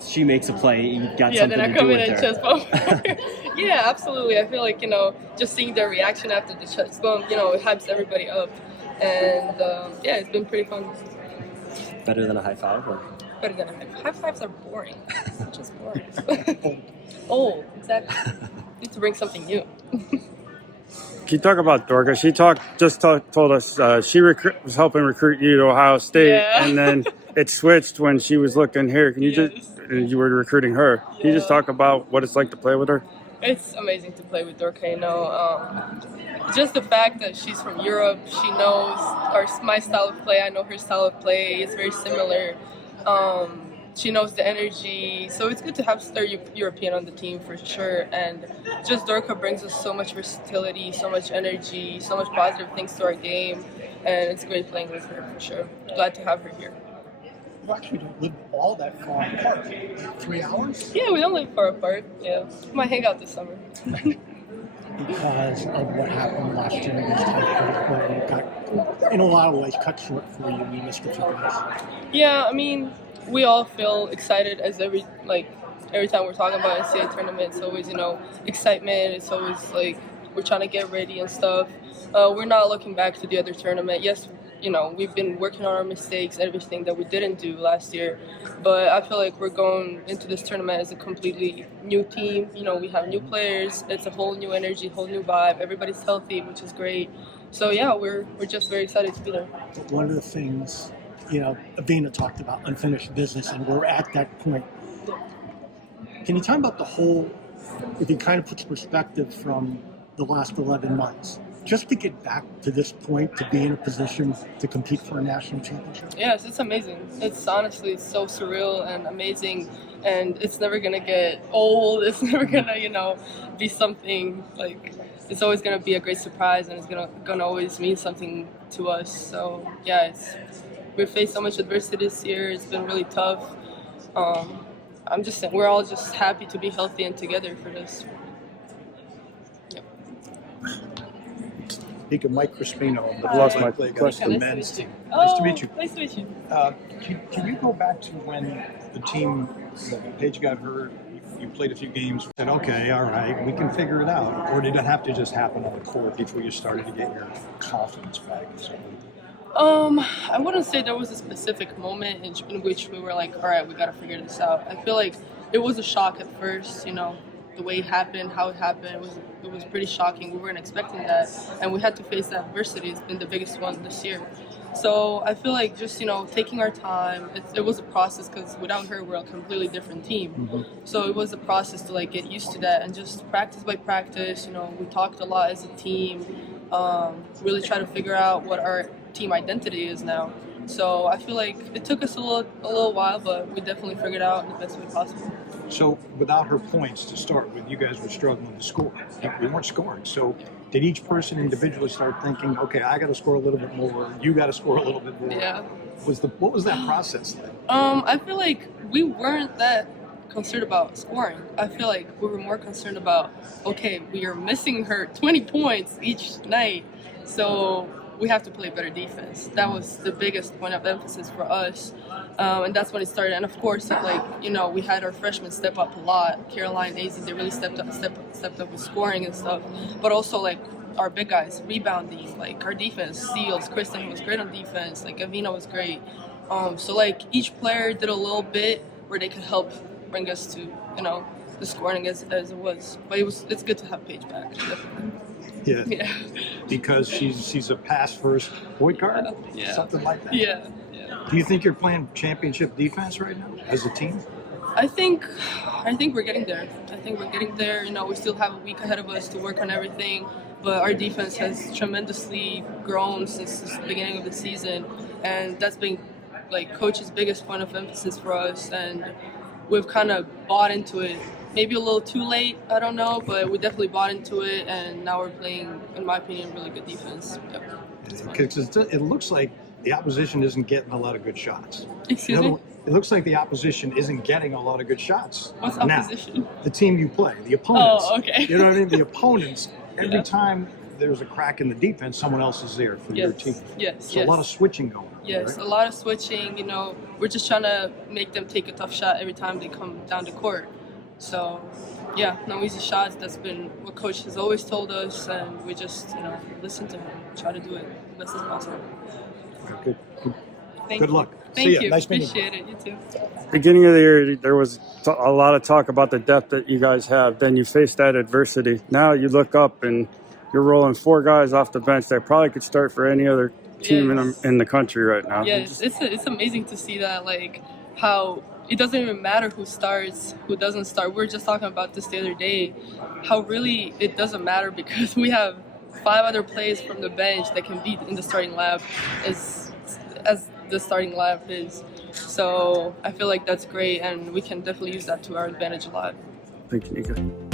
she makes a play, you got yeah, something then I to come do in with and her. chest bump. Yeah, absolutely. I feel like, just seeing their reaction after the chest bump, it hypes everybody up. And yeah, it's been pretty fun. Better than a high five? Or? Better than a high five. High fives are boring. Just boring. Old, exactly. Need to bring something new. Can you talk about Dorka? She told us she was helping recruit you to Ohio State, Yeah. and then it switched when she was looking here. Can you you were recruiting her? Can you just talk about what it's like to play with her? It's amazing to play with Dorka. Just the fact that she's from Europe, she knows my style of play. I know her style of play. It's very similar. She knows the energy, so it's good to have a European on the team for sure. And just Dorka brings us so much versatility, so much energy, so much positive things to our game, and it's great playing with her for sure. Glad to have her here. You actually don't live all that far apart. 3 hours? Yeah, we don't live far apart. Yeah, we might hang out this summer. Because of what happened last year against Hartford, where it got, in a lot of ways, cut short for you and you missed a few guys. Yeah, we all feel excited as every time we're talking about NCAA tournament. It's always, excitement. It's always like we're trying to get ready and stuff. We're not looking back to the other tournament. Yes, we've been working on our mistakes, everything that we didn't do last year. But I feel like we're going into this tournament as a completely new team. We have new players. It's a whole new energy, whole new vibe. Everybody's healthy, which is great. So yeah, we're just very excited to be there. But one of the things, Avina talked about unfinished business, and we're at that point. Can you talk about if you kind of put perspective from the last 11 months, just to get back to this point, to be in a position to compete for a national championship? Yes, it's amazing. It's honestly so surreal and amazing, and it's never gonna get old. It's never gonna, be something like. It's always gonna be a great surprise, and it's gonna always mean something to us. So yeah, we've faced so much adversity this year. It's been really tough. I'm just saying, we're all just happy to be healthy and together for this. Yep. Nika, Mike Crispino, the lost my play question. against the men's team. Nice to meet you. Nice to meet you. Can you go back to when the team, Paige got hurt, you played a few games, said, okay, all right, we can figure it out? Or did it have to just happen on the court before you started to get your confidence back? I wouldn't say there was a specific moment in which we were like, all right, we got to figure this out. I feel like it was a shock at first, the way it happened, how it happened. It was pretty shocking. We weren't expecting that, and we had to face that adversity. It's been the biggest one this year. So I feel like just, taking our time, it was a process because without her, we're a completely different team. Mm-hmm. So it was a process to get used to that and just practice by practice. We talked a lot as a team, really try to figure out what our team identity is now. So I feel like it took us a little while, but we definitely figured it out in the best way possible. So without her points to start with, you guys were struggling to score. You weren't scoring. So did each person individually start thinking, okay, I got to score a little bit more, you got to score a little bit more? Yeah. What was that process like? I feel like we weren't that concerned about scoring. I feel like we were more concerned about, okay, we are missing her 20 points each night, so we have to play better defense. That was the biggest point of emphasis for us. And that's when it started. And of course, we had our freshmen step up a lot. Caroline, AZ, they really stepped up with scoring and stuff. But also, our big guys, rebounding, our defense, steals. Kristen was great on defense. Avina was great. So, each player did a little bit where they could help bring us to, the scoring as it was. But it's good to have Paige back, definitely. Yeah. Because she's a pass first point guard? Yeah. Something like that? Yeah. Do you think you're playing championship defense right now as a team? I think we're getting there. We still have a week ahead of us to work on everything, but our defense has tremendously grown since the beginning of the season, and that's been coach's biggest point of emphasis for us, and we've kind of bought into it. Maybe a little too late, I don't know, but we definitely bought into it, and now we're playing, in my opinion, really good defense. Yep. Because it looks like the opposition isn't getting a lot of good shots. Excuse me? It looks like the opposition isn't getting a lot of good shots. What's opposition? Now, the team you play, the opponents. Oh, okay. You know what I mean? The opponents, every time there's a crack in the defense, someone else is there for your team. Yes. So a lot of switching going on. Yes, right? a lot of switching. You know, we're just trying to make them take a tough shot every time they come down the court. So, yeah, no easy shots. That's been what coach has always told us, and we just, you know, listen to him, try to do it as best as possible. Good. Thank Good you. luck. Thank See ya. you. Nice meeting you. Appreciate it. You too. Beginning of the year, there was a lot of talk about the depth that you guys have. Then you face that adversity. Now you look up and you're rolling 4 guys off the bench that probably could start for any other team Yes. in the country right now. Yes, it's amazing to see that, like, how it doesn't even matter who starts, who doesn't start. We were just talking about this the other day, how really it doesn't matter because we have 5 other players from the bench that can be in the starting lineup as the starting lineup is. So I feel like that's great, and we can definitely use that to our advantage a lot. Thank you, Nika.